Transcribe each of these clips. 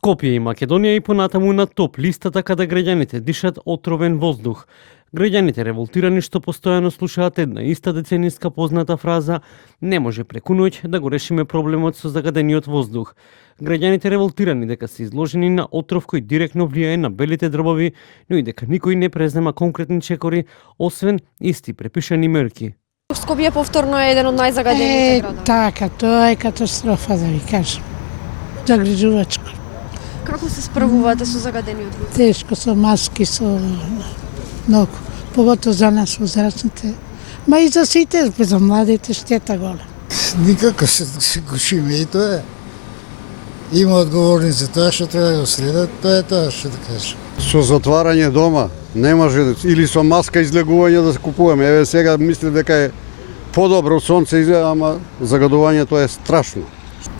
Скопје и Македонија и понатаму на топ листата каде граѓаните дишат отровен воздух. Граѓаните револтирани што постојано слушаат една иста деценијска позната фраза "Не може преку ноќ да го решиме проблемот со загадениот воздух". Граѓаните револтирани дека се изложени на отров кој директно влијае на белите дрвови, но и дека никој не презема конкретни чекори, освен исти препишани мерки. Скопје повторно е еден од најзагадените градови. Така, тоа е катастрофа, да ви кажам. Загрижувачко. Како се справувате со загадениот воздух? Тешко, со маски, со многу. Поготово за нас, возрастните. Ма и за сите, за младите, штета голема. Никако се гушиме и тоа е. Има одговорни за тоа што треба да го следат, тоа е тоа што да кажам. Со затварање дома не може, или со маска излегување да се купуваме. Еве сега мислам дека е подобро, сонце излега, ама загадувањето е страшно.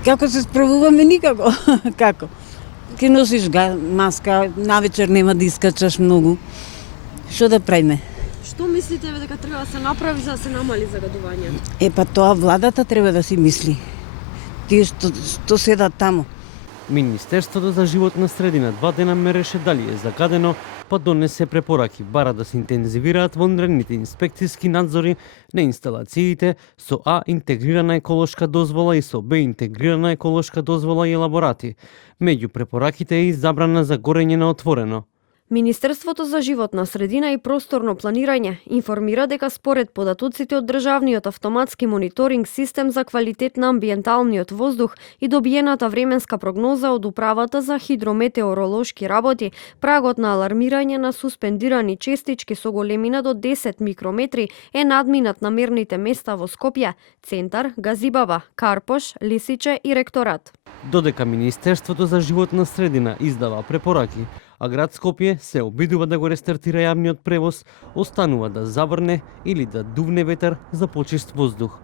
Како се справуваме? Никако. Како? Ке носиш маска, навечер нема да искачаш многу. Што да правиме? Што мислите дека треба да се направи за да се намали загадувањето? Па тоа владата треба да си мисли. Тие што седат таму. Министерството за животна средина 2 дена мереше дали е загадено, па донесе препораки бара да се интензивираат вонредните инспекцијски надзори на инсталациите со А интегрирана еколошка дозвола и со Б интегрирана еколошка дозвола и елаборати. Меѓу препораките е и забрана за горење на отворено. Министерството за животна средина и просторно планирање информира дека според податоците од државниот автоматски мониторинг систем за квалитет на амбиенталниот воздух и добиената временска прогноза од Управата за хидрометеоролошки работи, прагот на алармирање на суспендирани честички со големина до 10 микрометри е надминат на мерните места во Скопје, Центар, Газибаба, Карпош, Лисиче и Ректорат. Додека Министерството за животна средина издава препораки, а град Скопје се обидува да го рестартира јавниот превоз, останува да заврне или да дувне ветар за почист воздух.